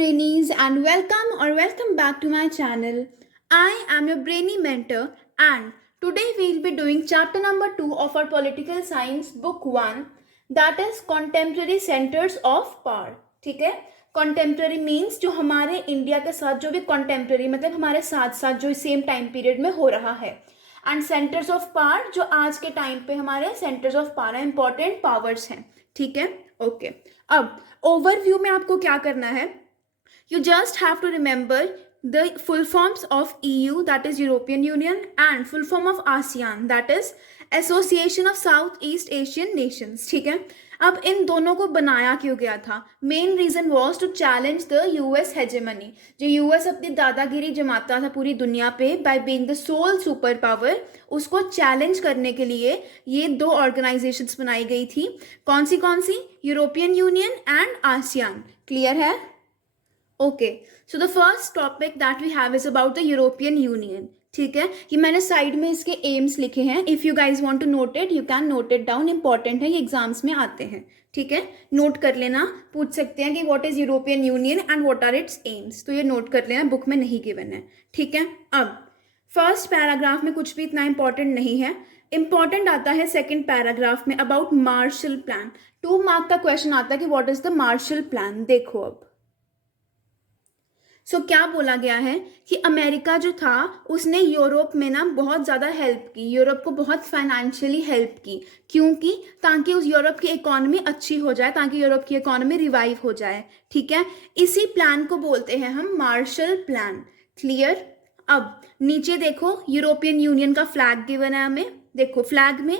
Brainies and welcome back to my channel. I am your brainy mentor and today we'll be doing chapter number 2 of our political science book 1, that is contemporary centers of power. ठीक है, contemporary means जो हमारे India के साथ जो भी contemporary मतलब हमारे साथ साथ जो सेम टाइम पीरियड में हो रहा है, एंड सेंटर्स ऑफ पावर जो आज के टाइम पे हमारे सेंटर्स ऑफ पावर है, इंपॉर्टेंट पावर्स हैं. ठीक है, ओके. अब ओवरव्यू में आपको क्या करना है, you just have to remember the full forms of EU, that is European Union, and full form of ASEAN, that is Association of Southeast Asian Nations. ठीक है, अब इन दोनों को बनाया क्यों गया था? Main reason was to challenge the US hegemony. जो यूएस अपनी दादागिरी जमाता था पूरी दुनिया पे by being the sole super power, उसको चैलेंज करने के लिए ये दो ऑर्गेनाइजेशंस बनाई गई थी. कौन सी? European Union and ASEAN. Clear है? Okay, so the first topic that we have is about the European Union. ठीक है, ये मैंने साइड में इसके एम्स लिखे हैं. If you guys want to note it, you can note it down. Important है, ये एग्जाम्स में आते हैं. ठीक है, नोट कर लेना. पूछ सकते हैं कि what is European Union and what are its aims, तो ये नोट कर लेना, बुक में नहीं गिवन है. ठीक है, अब फर्स्ट पैराग्राफ में कुछ भी इतना इंपॉर्टेंट नहीं है. इंपॉर्टेंट आता है सेकेंड पैराग्राफ में अबाउट मार्शल प्लान. 2 मार्क का क्वेश्चन आता है कि what is the Marshall plan. देखो अब क्या बोला गया है कि अमेरिका जो था उसने यूरोप में ना बहुत ज़्यादा हेल्प की, यूरोप को बहुत फाइनेंशियली हेल्प की. क्योंकि ताकि उस यूरोप की इकोनॉमी अच्छी हो जाए, ताकि यूरोप की इकोनॉमी रिवाइव हो जाए. ठीक है, इसी प्लान को बोलते हैं हम मार्शल प्लान. क्लियर? अब नीचे देखो, यूरोपियन यूनियन का फ्लैग गिवन है हमें. देखो फ्लैग में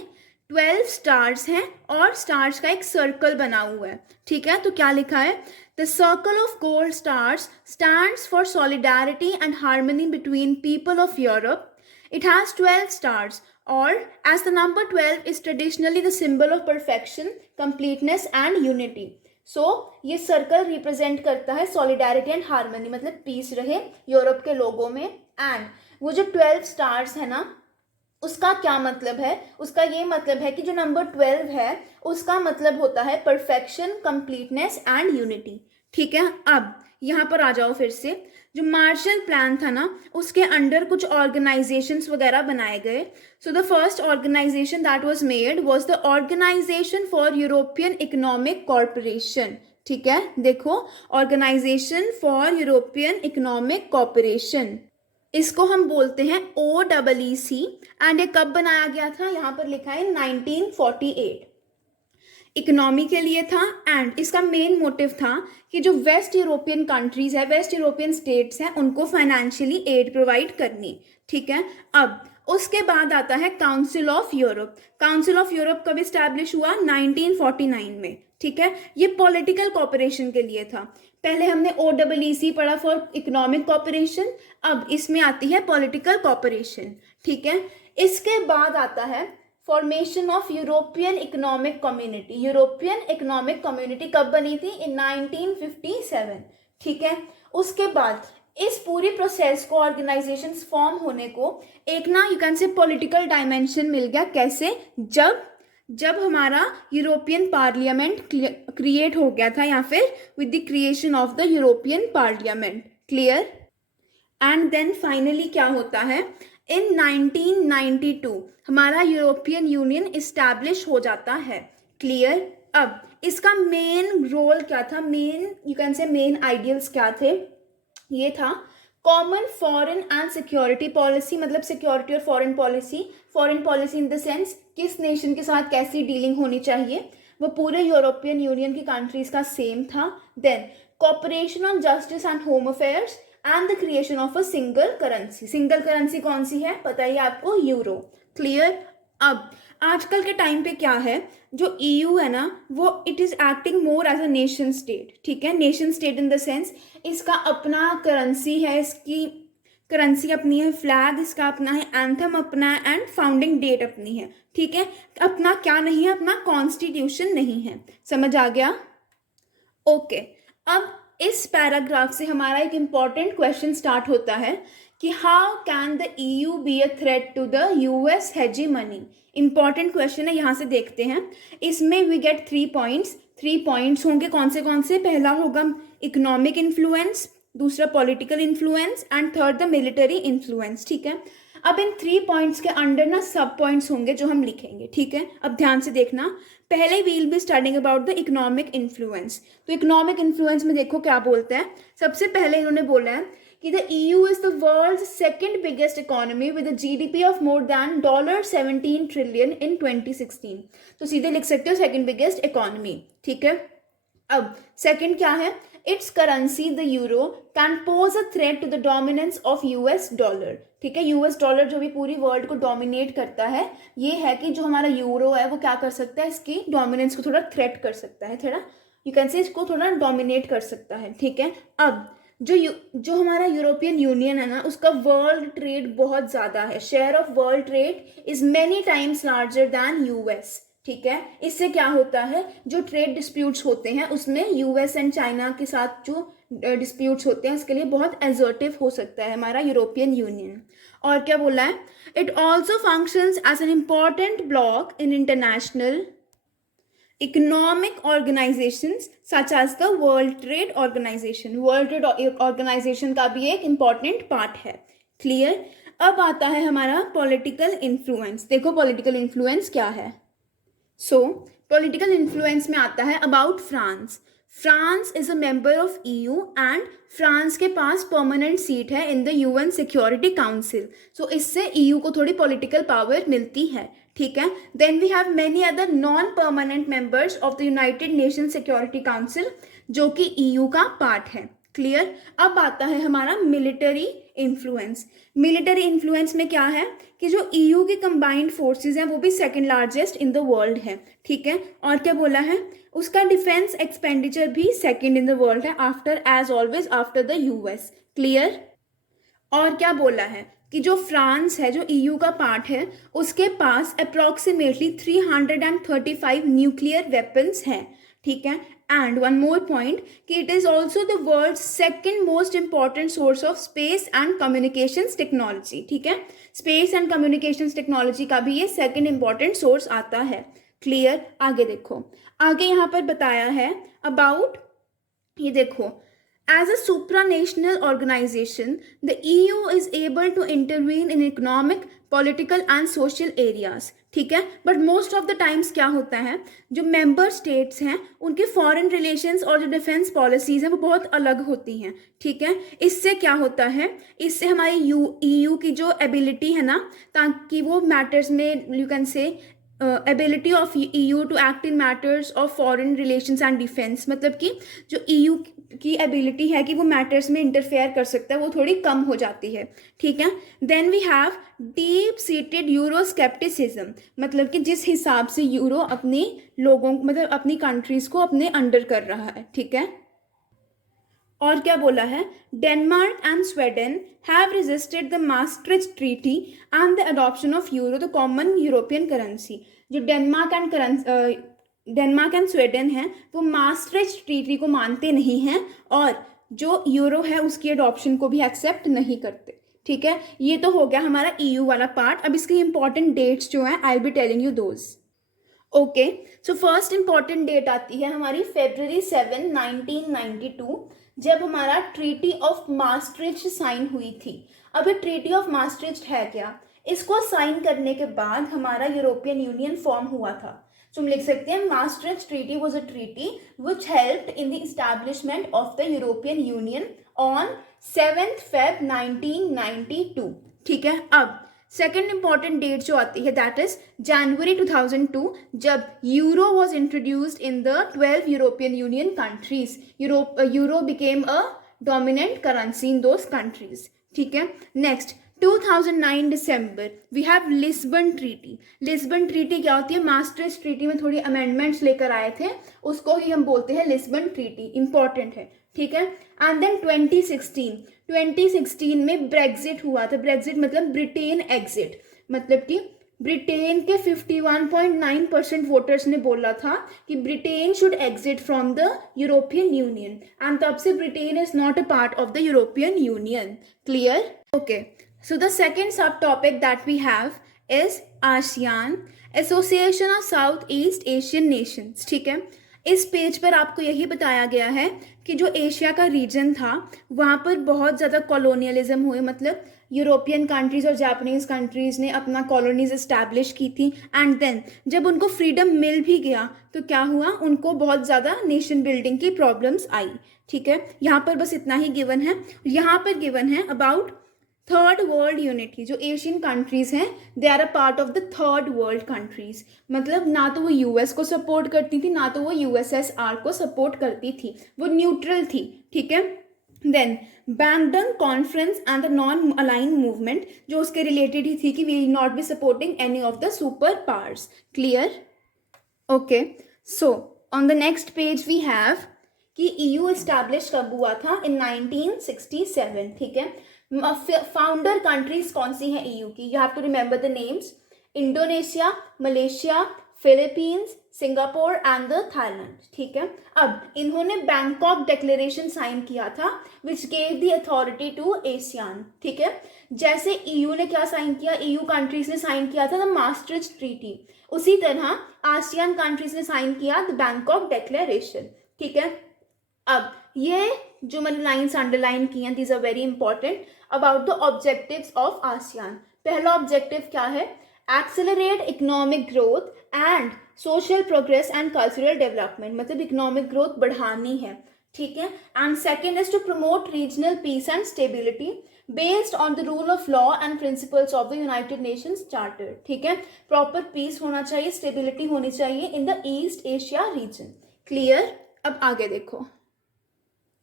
12 स्टार्स हैं और स्टार्स का एक सर्कल बना हुआ है. ठीक है, तो क्या लिखा है? The circle of gold stars stands for solidarity and harmony between people of Europe. It has 12 stars, or as the number 12 is traditionally the symbol of perfection, completeness and unity. So ये circle represent करता है solidarity and harmony, मतलब piece रहे Europe के लोगों में. And वो जो 12 स्टार्स है ना, उसका क्या मतलब है? उसका ये मतलब है कि जो नंबर 12 है उसका मतलब होता है परफेक्शन, कंप्लीटनेस एंड यूनिटी. ठीक है, अब यहाँ पर आ जाओ फिर से. जो मार्शल प्लान था ना, उसके अंडर कुछ ऑर्गेनाइजेशंस वगैरह बनाए गए. So the first organisation that was made was the organisation for European economic corporation. ठीक है, देखो, organisation for European economic corporation, इसको हम बोलते हैं OEEC. एंड ये कब बनाया गया था? यहाँ पर लिखा है 1948. इकोनॉमी के लिए था. एंड इसका मेन मोटिव था कि जो वेस्ट यूरोपियन कंट्रीज है, वेस्ट यूरोपियन स्टेट्स हैं, उनको फाइनेंशियली एड प्रोवाइड करनी. ठीक है, अब उसके बाद आता है council of Europe. Council of Europe कब इस्टेब्लिश हुआ? 1949 में. ठीक है, ये पॉलिटिकल कॉपरेशन के लिए था. पहले हमने OEEC पढ़ा फॉर इकोनॉमिक कॉपरेशन, अब इसमें आती है पॉलिटिकल कॉपरेशन. ठीक है, इसके बाद आता है formation of European economic community. European economic community कब बनी थी? इन 1957. ठीक है, उसके बाद इस पूरी प्रोसेस को, ऑर्गेनाइजेशंस फॉर्म होने को एक ना you can say political dimension मिल गया. कैसे? जब हमारा यूरोपियन पार्लियामेंट क्रिएट हो गया था, या फिर with the creation of the European parliament. Clear? And then finally क्या होता है? इन 1992 हमारा यूरोपियन यूनियन इस्टेब्लिश हो जाता है. क्लियर? अब इसका मेन रोल क्या था? Main you can say main ideals क्या थे? ये था common foreign and security policy, मतलब सिक्योरिटी और foreign policy. Foreign policy in the sense किस नेशन के साथ कैसी डीलिंग होनी चाहिए, वो पूरे यूरोपियन यूनियन की कंट्रीज का सेम था. Then cooperation on justice and home affairs and the creation of a single currency. Single currency कौन सी है? पता ही आपको, यूरो. क्लियर? अब आजकल के टाइम पे क्या है, जो EU है ना, वो it is acting more as a nation state. ठीक है, nation state in the sense इसका अपना करेंसी है, इसकी करेंसी अपनी है, फ्लैग इसका अपना है, एंथम अपना है, एंड फाउंडिंग डेट अपनी है. ठीक है, अपना क्या नहीं है? अपना कॉन्स्टिट्यूशन नहीं है. समझ आ गया? ओके, अब इस पैराग्राफ से हमारा एक इम्पॉर्टेंट क्वेश्चन स्टार्ट होता है कि how can the EU be a threat to the US hegemony. Important question है, यहाँ से देखते हैं। इसमें वी गेट 3 पॉइंट्स। 3 पॉइंट्स होंगे, कौन से पहला होगा इकोनॉमिक इन्फ्लुएंस, दूसरा political influence and third the military influence. ठीक है, अब इन 3 पॉइंट्स के अंडर ना सब पॉइंट्स होंगे जो हम लिखेंगे। ठीक है, अब ध्यान से देखना। पहले we will be studying about the economic influence. तो इकोनॉमिक इन्फ्लुएंस में देखो क्या बोलते हैं। सबसे पहले इन्होंने बोला है कि the EU is the world's second biggest economy with a GDP of more than $17 trillion in 2016। तो सीधे लिख सकते हो सेकंड बिगेस्ट इकोनॉमी। ठीक है, अब सेकंड क्या है, its currency the euro can pose a threat to the dominance of US dollar. ठीक है, US डॉलर जो भी पूरी वर्ल्ड को डोमिनेट करता है, ये है कि जो हमारा यूरो है वो क्या कर सकता है, इसकी डोमिनेंस को थोड़ा थ्रेट कर सकता है, थोड़ा यू कैन से इसको थोड़ा डोमिनेट कर सकता है। ठीक है, अब जो हमारा यूरोपियन यूनियन है ना, उसका वर्ल्ड ट्रेड बहुत ज़्यादा है। Share of world trade is many times larger than US। ठीक है, इससे क्या होता है, जो ट्रेड डिस्प्यूट्स होते हैं उसमें US एंड चाइना के साथ जो डिस्प्यूट्स होते हैं उसके लिए बहुत एजर्टिव हो सकता है हमारा यूरोपियन यूनियन। और क्या बोला है, it also functions as an important bloc in international economic organizations such as the World Trade Organization। World Trade Organization का भी एक important part है। Clear? अब आता है हमारा political influence। देखो political influence क्या है। So political influence में आता है about France। France is a member of EU and France के पास परमानेंट सीट है in the UN security council. So इससे EU को थोड़ी पॉलिटिकल पावर मिलती है। ठीक है, then we have many other non permanent members of the United Nation security council जो कि EU का पार्ट है। क्लियर? अब आता है हमारा मिलिट्री इन्फ्लुएंस। मिलिट्री इन्फ्लुएंस में क्या है कि जो EU की कंबाइंड फोर्सेस हैं वो भी second largest in the world है। ठीक है, और क्या बोला है, उसका डिफेंस एक्सपेंडिचर भी सेकंड इन द वर्ल्ड है after as always after the US। Clear? और क्या बोला है कि जो फ्रांस है जो EU का पार्ट है उसके पास अप्रॉक्सीमेटली 335 न्यूक्लियर वेपन्स हैं। ठीक है, एंड वन मोर पॉइंट कि it is also the world second most important source of space and communications technology. ठीक है, स्पेस एंड कम्युनिकेशंस टेक्नोलॉजी का भी ये सेकेंड इंपॉर्टेंट सोर्स आता है। क्लियर? आगे देखो, आगे यहाँ पर बताया है अबाउट, ये देखो, as a supranational organization the EU is able to intervene in economic political and social areas। ठीक है, but most of the times क्या होता है, जो मेंबर स्टेट्स हैं उनके फॉरेन रिलेशंस और जो डिफेंस पॉलिसीज हैं वो बहुत अलग होती हैं। ठीक है, इससे क्या होता है, इससे हमारी EU की जो एबिलिटी है ना, ताकि वो मैटर्स में you can say ability of EU to act in matters of foreign relations and defence, मतलब कि जो EU की एबिलिटी है कि वो मैटर्स में इंटरफेयर कर सकता है वो थोड़ी कम हो जाती है। ठीक है, then we have deep seated Euroscepticism, मतलब कि जिस हिसाब से यूरो अपने लोगों मतलब अपनी कंट्रीज को अपने अंडर कर रहा है। ठीक है, और क्या बोला है, Denmark and Sweden have resisted the maastricht treaty and the adoption of euro the common European currency. जो डेनमार्क एंड स्वीडन है वो maastricht ट्रीटी को मानते नहीं हैं और जो यूरो है उसकी अडॉप्शन को भी एक्सेप्ट नहीं करते। ठीक है, ये तो हो गया हमारा EU वाला पार्ट। अब इसकी इंपॉर्टेंट डेट्स जो हैं I will be telling you those. Okay, so first important date आती है हमारी February 7, 1992, जब हमारा ट्रीटी ऑफ maastricht साइन हुई थी। अब ये ट्रीटी ऑफ maastricht है क्या, इसको साइन करने के बाद हमारा यूरोपियन यूनियन फॉर्म हुआ था। तो हम लिख सकते हैं maastricht treaty was a treaty which helped in the establishment of the European union on 7 Feb 1992। ठीक है, अब सेकेंड इंपॉर्टेंट डेट जो आती है दैट इज January 2002, जब euro was introduced in the 12 European Union countries. Euro became a dominant currency in those countries. ठीक है, next 2009 December we have Lisbon treaty. Lisbon treaty क्या होती है, maastricht ट्रीटी में थोड़ी अमेंडमेंट्स लेकर आए थे, उसको ही हम बोलते हैं लिस्बन ट्रीटी, इंपॉर्टेंट है। ठीक है, एंड देन 2016 में ब्रेग्जिट हुआ था। ब्रेग्जिट मतलब ब्रिटेन एग्जिट, मतलब कि ब्रिटेन के 51.9% वोटर्स ने बोला था कि Britain should exit from the European Union, and तब से Britain is not a part of the European union. Clear? Okay, so the second subtopic that we have is ASEAN, association of south east Asian Nations. ठीक है, इस page पर आपको यही बताया गया है कि जो एशिया का रीजन था वहाँ पर बहुत ज़्यादा कॉलोनियलिज्म हुए, मतलब यूरोपियन कंट्रीज और जापानीज कंट्रीज ने अपना कॉलोनीज इस्टेब्लिश की थी. एंड देन जब उनको फ्रीडम मिल भी गया तो क्या हुआ, उनको बहुत ज़्यादा नेशन बिल्डिंग की प्रॉब्लम्स आई. ठीक है, यहाँ पर बस इतना ही गिवन है. यहाँ पर गिवन है अबाउट थर्ड वर्ल्ड यूनिटी. जो एशियन कंट्रीज हैं they are a part of the third world countries. मतलब ना तो वो यूएस को सपोर्ट करती थी ना तो वो यूएसएसआर को सपोर्ट करती थी, वो न्यूट्रल थी. ठीक है, then Bandung conference and the non align movement, जो उसके रिलेटेड ही थी कि we will not be supporting any of the super powers. Clear? Okay, so on the next page we have कि ईयू एस्टैब्लिश कब हुआ था, इन 1967. ठीक है, फाउंडर कंट्रीज कौन सी हैं ईयू की, you have to remember the names: Indonesia, Malaysia, Philippines, Singapore and the Thailand. ठीक है, अब इन्होंने बैंकॉक डिक्लेरेशन साइन किया था which gave the authority to ASEAN. ठीक है, जैसे ईयू ने क्या साइन किया, ईयू कंट्रीज ने साइन किया था द मास्ट्रिच ट्रीटी, उसी तरह आसियान कंट्रीज ने साइन किया द बैंकॉक डिक्लेरेशन. ठीक है, अब ये जो मैंने लाइन्स अंडरलाइन की हैं these are very important about the objectives of ASEAN. पहला ऑब्जेक्टिव क्या है, accelerate economic growth and social progress and cultural development, मतलब इकोनॉमिक ग्रोथ बढ़ानी है. ठीक है, and second is to promote regional peace and stability based on the rule of law and principles of the United Nations charter. ठीक है, proper peace होना चाहिए, stability होनी चाहिए in the east Asia region. Clear? अब आगे देखो.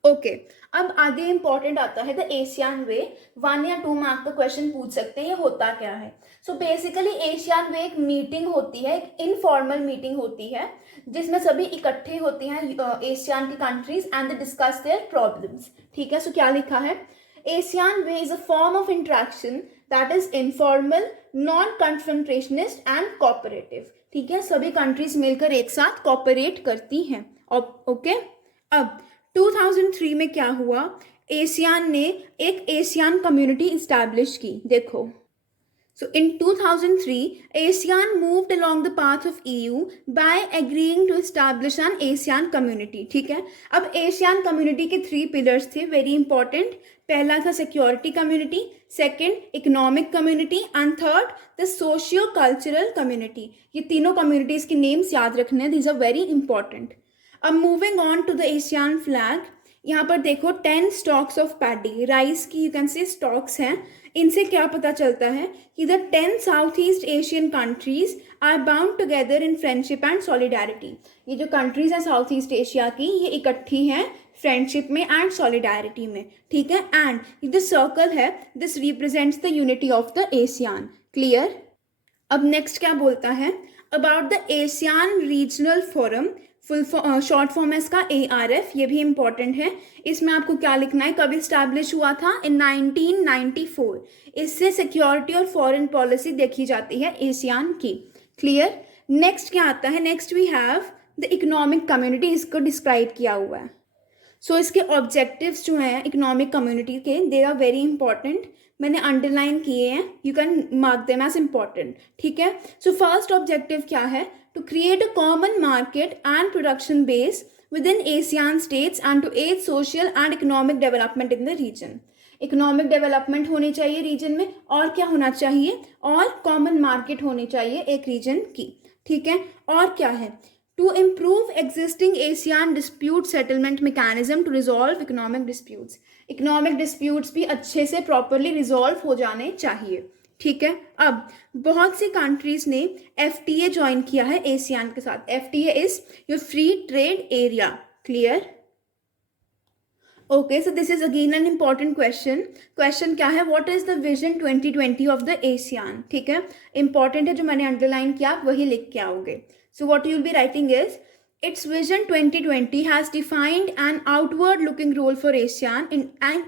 Okay, अब आगे इंपॉर्टेंट आता है द एशियन वे. 1 या 2 मार्क का क्वेश्चन पूछ सकते हैं ये होता क्या है. सो बेसिकली एशियन वे एक मीटिंग होती है, एक इनफॉर्मल मीटिंग होती है जिसमें सभी इकट्ठे होते हैं एशियन की countries and they discuss their problems. ठीक है, सो क्या लिखा है, ASEAN way is a form of interaction that is informal, non confrontationist and cooperative. ठीक है, सभी कंट्रीज मिलकर एक साथ कोऑपरेट करती हैं. ओके, अब 2003 में क्या हुआ, एशियन ने एक एशियन कम्युनिटी इस्टेब्लिश की. देखो, so in 2003 ASEAN moved along the path of EU by agreeing to establish an ASEAN community. ठीक है, अब एशियन कम्युनिटी के 3 पिलर्स थे वेरी इंपॉर्टेंट. पहला था security community, second economic community and third the socio cultural community. ये तीनों communities के नेम्स याद रखने हैं, दीज आर वेरी इंपॉर्टेंट. अब moving on to the ASEAN flag, यहाँ पर देखो 10 स्टॉक्स ऑफ पैडी, राइस की यू कैन से स्टॉक्स हैं. इनसे क्या पता चलता है कि the 10 south east Asian countries are bound together in friendship and solidarity. ये जो कंट्रीज हैं साउथ ईस्ट एशिया की ये इकट्ठी हैं फ्रेंडशिप में एंड सॉलिडारिटी में. ठीक है, एंड ये जो सर्कल है this represents the unity of the Asian. Clear? अब नेक्स्ट क्या बोलता है about the Asian regional forum, full short form है इसका ARF. ये भी इंपॉर्टेंट है. इसमें आपको क्या लिखना है, कब इस्टेब्लिश हुआ था, इन 1994. इससे सिक्योरिटी और फॉरेन पॉलिसी देखी जाती है एशियन की. क्लियर? नेक्स्ट क्या आता है, next we have the economic community, इसको डिस्क्राइब किया हुआ है. सो इसके ऑब्जेक्टिव्स जो हैं इकोनॉमिक कम्युनिटी के दे आर वेरी इंपॉर्टेंट, मैंने अंडरलाइन किए हैं, you can mark them as important. ठीक है, सो फर्स्ट ऑब्जेक्टिव क्या है, to create a common market and production base within ASEAN states and to aid social and economic development in the region. Economic development होनी चाहिए reason में, और क्या होना चाहिए, और कॉमन मार्केट होनी चाहिए एक रीजन की. ठीक है, और क्या है, to improve existing ASEAN dispute settlement mechanism to resolve economic disputes. Economic disputes भी अच्छे से प्रॉपरली रिजॉल्व हो जाने चाहिए. ठीक है, अब बहुत सी कंट्रीज ने FTA ज्वाइन किया है एशियन के साथ. FTA is your free trade area. Clear? Okay, so this is again an important question. Question क्या है, what is the vision 2020 of the Asian. ठीक है, इंपॉर्टेंट है, जो मैंने अंडरलाइन किया आप वही लिख के आओगे. So what you will be writing is its vision 2020 has defined an outward looking role for ASEAN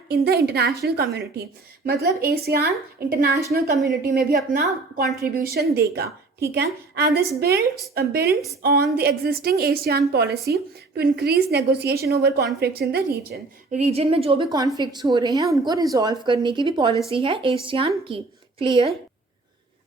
in the international community. मतलब ASEAN इंटरनेशनल कम्युनिटी में भी अपना कंट्रीब्यूशन देगा. ठीक है, and this builds on the existing ASEAN policy to increase negotiation over conflicts in the region में जो भी कॉन्फ्लिक्ट्स हो रहे हैं उनको रिजॉल्व करने की भी पॉलिसी है एशियन की। क्लियर।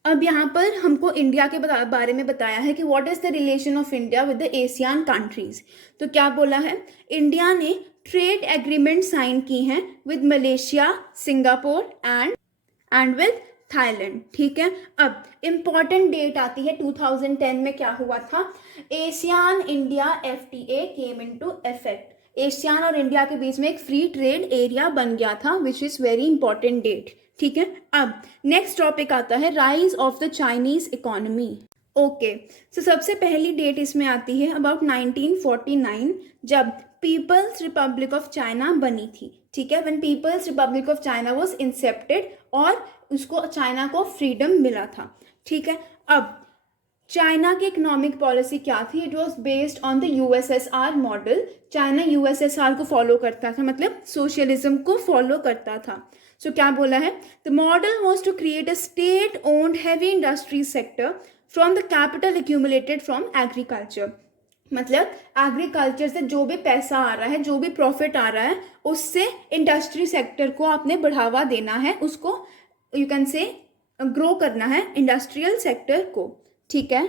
अब यहाँ पर हमको इंडिया के बारे में बताया है कि what is the relation of India with the Asian countries. तो क्या बोला है, इंडिया ने ट्रेड एग्रीमेंट साइन की हैं with Malaysia, Singapore and with Thailand. ठीक है, अब इम्पॉर्टेंट डेट आती है 2010 में क्या हुआ था, Asian India FTA came into effect. Asian और इंडिया के बीच में एक फ्री ट्रेड एरिया बन गया था, which is very important date. ठीक है, अब नेक्स्ट टॉपिक आता है rise of the Chinese economy. Okay, so सबसे पहली डेट इसमें आती है अबाउट 1949 जब पीपल्स रिपब्लिक ऑफ चाइना बनी थी। ठीक है, when People's Republic of China was incepted और उसको चाइना को फ्रीडम मिला था। ठीक है, अब चाइना की इकोनॉमिक पॉलिसी क्या थी, it was based on the USSR model. China USSR को फॉलो करता था, मतलब सोशलिज्म को फॉलो करता था। सो क्या बोला है, the model was to create a state owned heavy industry sector from the capital accumulated from agriculture. मतलब एग्रीकल्चर से जो भी पैसा आ रहा है, जो भी प्रॉफिट आ रहा है, उससे इंडस्ट्री सेक्टर को आपने बढ़ावा देना है, उसको यू कैन से ग्रो करना है इंडस्ट्रियल सेक्टर को। ठीक है,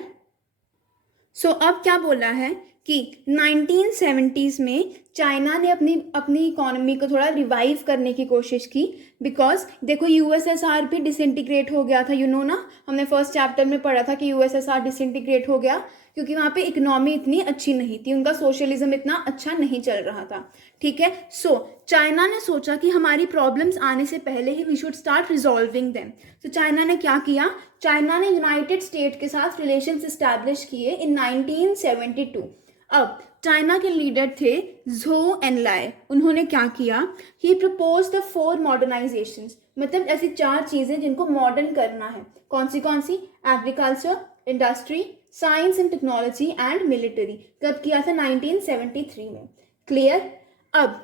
सो अब क्या बोला है कि 1970s में चाइना ने अपनी इकोनॉमी को थोड़ा रिवाइव करने की कोशिश की, बिकॉज देखो USSR भी डिसइंटीग्रेट हो गया था, ना, हमने फर्स्ट चैप्टर में पढ़ा था कि USSR डिसइंटीग्रेट हो गया क्योंकि वहाँ पे इकोनॉमी इतनी अच्छी नहीं थी, उनका सोशलिज्म इतना अच्छा नहीं चल रहा था। ठीक है, सो चाइना ने सोचा कि हमारी प्रॉब्लम्स आने से पहले ही we should start resolving them. तो चाइना ने क्या किया, चाइना ने यूनाइटेड स्टेट के साथ रिलेशंस इस्टेब्लिश किए इन 1972। अब चाइना के लीडर थे झो एनलाय। उन्होंने क्या किया, ही प्रपोज द 4 मॉडर्नाइजेशंस, मतलब ऐसी 4 चीजें जिनको मॉडर्न करना है। कौन सी, agriculture, industry, science and technology and military. कब किया था, 1973 में। क्लियर। अब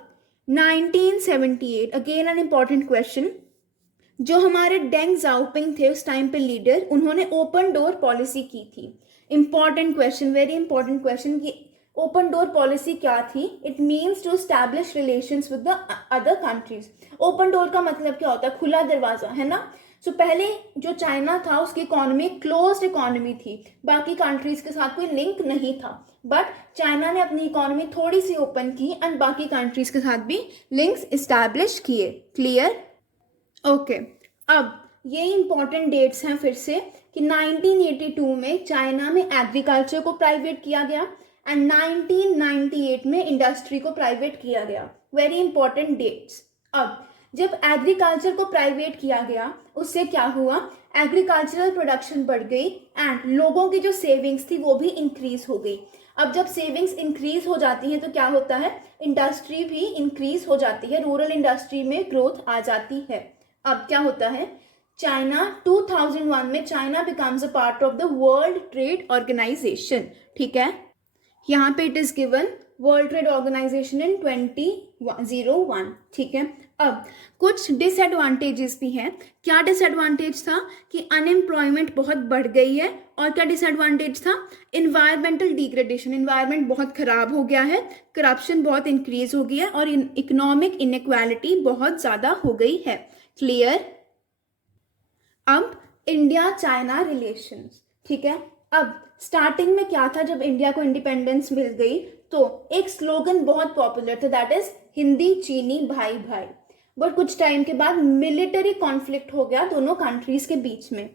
1978 अगेन एन इंपॉर्टेंट क्वेश्चन, जो हमारे डेंग जाओपिंग थे उस टाइम पे लीडर, उन्होंने ओपन डोर पॉलिसी की थी। Important question, very important question कि ओपन डोर पॉलिसी क्या थी। It means to establish relations with the other countries. Open door का मतलब क्या होता है, खुला दरवाजा, है ना। सो पहले जो चाइना था उसकी इकोनॉमी क्लोज्ड इकोनॉमी थी, बाकी कंट्रीज के साथ कोई लिंक नहीं था, बट चाइना ने अपनी इकोनॉमी थोड़ी सी ओपन की एंड बाकी कंट्रीज के साथ भी लिंक्स इस्टेब्लिश किए। क्लियर। ओके, अब ये इंपॉर्टेंट डेट्स हैं फिर से कि 1982 में चाइना में एग्रीकल्चर को प्राइवेट किया गया एंड 1998 में इंडस्ट्री को प्राइवेट किया गया। Very important dates. अब जब एग्रीकल्चर को प्राइवेट किया गया उससे क्या हुआ, एग्रीकल्चरल प्रोडक्शन बढ़ गई एंड लोगों की जो सेविंग्स थी वो भी इंक्रीज हो गई। अब जब सेविंग्स इंक्रीज हो जाती हैं तो क्या होता है, इंडस्ट्री भी इंक्रीज हो जाती है, रूरल इंडस्ट्री में ग्रोथ आ जाती है। अब क्या होता है, चाइना 2001 में China becomes a part of the World Trade Organization. ठीक है, यहाँ पे it is given World Trade Organization in 2001। ठीक है, अब कुछ डिसएडवांटेजेस भी हैं। क्या डिसएडवांटेज था कि अनएम्प्लॉयमेंट बहुत बढ़ गई है, और क्या डिसएडवांटेज था, इन्वायरमेंटल डिग्रेडेशन, इन्वायरमेंट बहुत खराब हो गया है, करप्शन बहुत इंक्रीज हो गई है और इकोनॉमिक इनइक्वालिटी बहुत ज़्यादा हो गई है। क्लियर। अब इंडिया चाइना रिलेशंस। ठीक है, अब स्टार्टिंग में क्या था, जब इंडिया को इंडिपेंडेंस मिल गई तो एक स्लोगन बहुत पॉपुलर था, दैट इज हिंदी चीनी भाई भाई। बट कुछ टाइम के बाद मिलिट्री कॉन्फ्लिक्ट हो गया दोनों कंट्रीज के बीच में।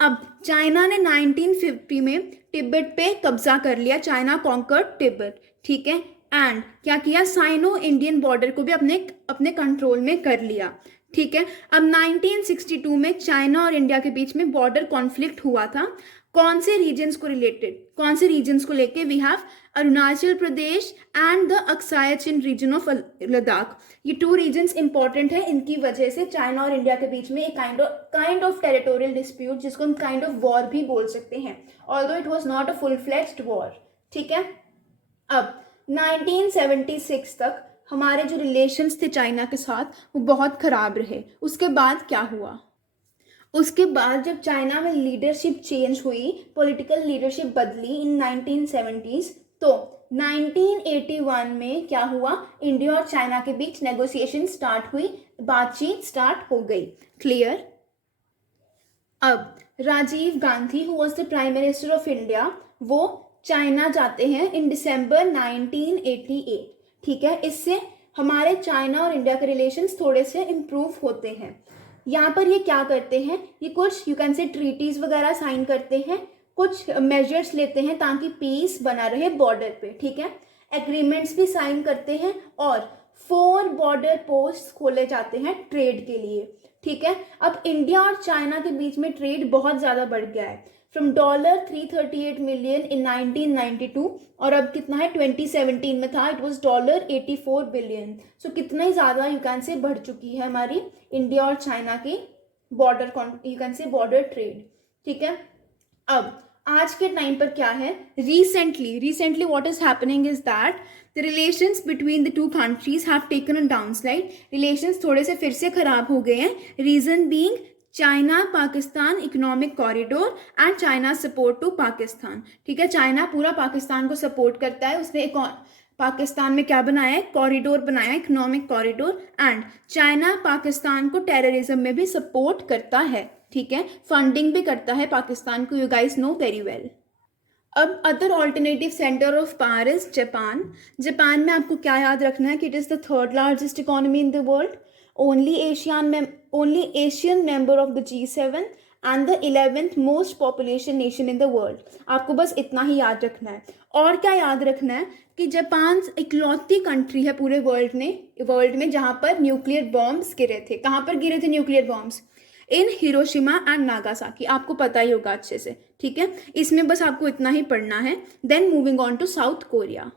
अब चाइना ने 1950 में तिब्बत पे कब्जा कर लिया, चाइना कॉन्कर्ड तिब्बत। ठीक है, एंड क्या किया, साइनो इंडियन बॉर्डर को भी अपने कंट्रोल में कर लिया। ठीक है, अब 1962 में चाइना और इंडिया के बीच में बॉर्डर कॉन्फ्लिक्ट हुआ था। कौन से रीजन्स को रिलेटेड, कौन से रीजन्स को लेके, we have Arunachal Pradesh and the Aksai Chin region of Ladakh. ये 2 रीजन्स इंपॉर्टेंट है, इनकी वजह से चाइना और इंडिया के बीच में एक काइंड ऑफ टेरिटोरियल डिस्प्यूट, जिसको हम काइंड ऑफ वॉर भी बोल सकते हैं, although it was not a full fledged war. ठीक है, अब 1976 तक हमारे जो रिलेशंस थे चाइना के साथ वो बहुत खराब रहे। उसके बाद क्या हुआ, उसके बाद जब चाइना में लीडरशिप चेंज हुई, पॉलिटिकल लीडरशिप बदली इन 1970s, तो 1981 में क्या हुआ, इंडिया और चाइना के बीच नेगोशिएशन स्टार्ट हुई, बातचीत स्टार्ट हो गई। क्लियर। अब Rajiv Gandhi who was the prime minister of India, वो चाइना जाते हैं इन दिसंबर 1988। ठीक है, इससे हमारे चाइना और इंडिया के रिलेशंस थोड़े से इम्प्रूव होते हैं। यहाँ पर ये क्या करते हैं, ये कुछ यू कैन से ट्रीटीज वगैरह साइन करते हैं, कुछ मेजर्स लेते हैं ताकि पीस बना रहे बॉर्डर पे। ठीक है, एग्रीमेंट्स भी साइन करते हैं और 4 बॉर्डर पोस्ट खोले जाते हैं ट्रेड के लिए। ठीक है, अब इंडिया और चाइना के बीच में ट्रेड बहुत ज़्यादा बढ़ गया है, फ्रॉम $338 मिलियन इन 1992 और अब कितना है 2017 में था, इट वाज $84 बिलियन। सो कितना ही ज़्यादा यू कैन से बढ़ चुकी है हमारी इंडिया और चाइना की border you can say border trade. ठीक है, अब आज के टाइम पर क्या है, recently what is happening is that the relations between the two countries have taken a downslide, relations थोड़े से फिर से खराब हो गए हैं। Reason being China Pakistan economic corridor and China support to Pakistan. ठीक है, चाइना पूरा पाकिस्तान को सपोर्ट करता है, उसने पाकिस्तान में क्या बनाया है, कॉरिडोर बनाया, economic corridor, and China Pakistan को टेररिज्म में भी सपोर्ट करता है। ठीक है, फंडिंग भी करता है पाकिस्तान को, you guys know very well. अब other alternative centre of power is Japan. Japan में आपको क्या याद रखना है कि it is the 3rd largest economy in the world, only Asian member of the G7 and the 11th most population nation in the world। आपको बस इतना ही याद रखना है। और क्या याद रखना है कि जापान इकलौती कंट्री है पूरे वर्ल्ड में जहाँ पर न्यूक्लियर बॉम्ब्स गिरे थे। कहाँ पर गिरे थे nuclear bombs? In Hiroshima and Nagasaki, आपको पता ही होगा अच्छे से। ठीक है, इसमें बस आपको इतना ही पढ़ना है। Then moving on to south Korea.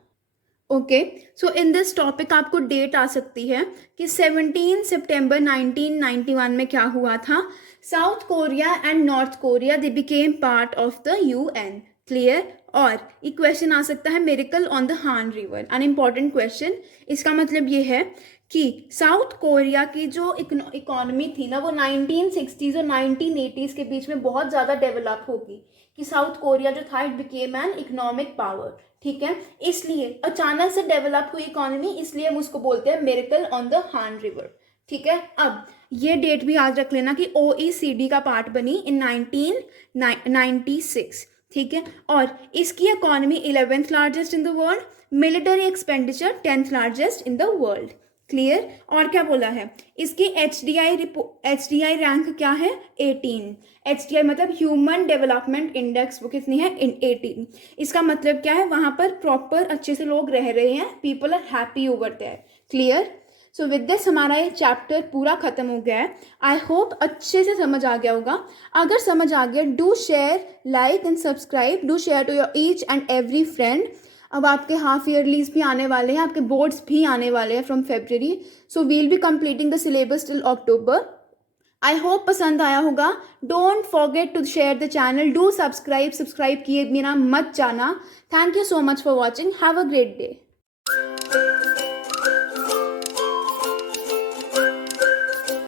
Okay, so in this topic आपको डेट आ सकती है कि 17 सितंबर 1991 में क्या हुआ था, south Korea and north Korea they became part of the UN। Clear. और एक क्वेश्चन आ सकता है मिरेकल ऑन द हान रिवर, अन इम्पॉर्टेंट क्वेश्चन। इसका मतलब ये है कि साउथ कोरिया की जो इकोनॉमी थी ना, वो 1960s और 1980s के बीच में बहुत ज़्यादा डेवलप होगी, कि साउथ कोरिया जो था it became an economic power. ठीक है, इसलिए अचानक से डेवलप हुई इकोनॉमी, इसलिए हम उसको बोलते हैं मिरेकल ऑन द हान रिवर। ठीक है, अब ये डेट भी याद रख लेना कि OECD का पार्ट बनी इन 1996। ठीक है, और इसकी economy 11th largest in the world, military expenditure 10th largest in the world. Clear. और क्या बोला है, इसकी HDI रैंक क्या है, 18। HDI मतलब ह्यूमन डेवलपमेंट इंडेक्स, वो कितनी है, 18। इसका मतलब क्या है, वहाँ पर प्रॉपर अच्छे से लोग रह रहे हैं, people are happy over there. Clear. So with this हमारा ये चैप्टर पूरा खत्म हो गया है। आई होप अच्छे से समझ आ गया होगा। अगर समझ आ गया, do share, like and subscribe, do share to your each and every friend. अब आपके हाफ ईयरलीज भी आने वाले हैं, आपके बोर्ड्स भी आने वाले हैं from February, so we'll be completing the syllabus till October। I hope पसंद आया होगा। Don't forget to share the channel, do subscribe किए बिना मत जाना। Thank you so much for watching, have a great day.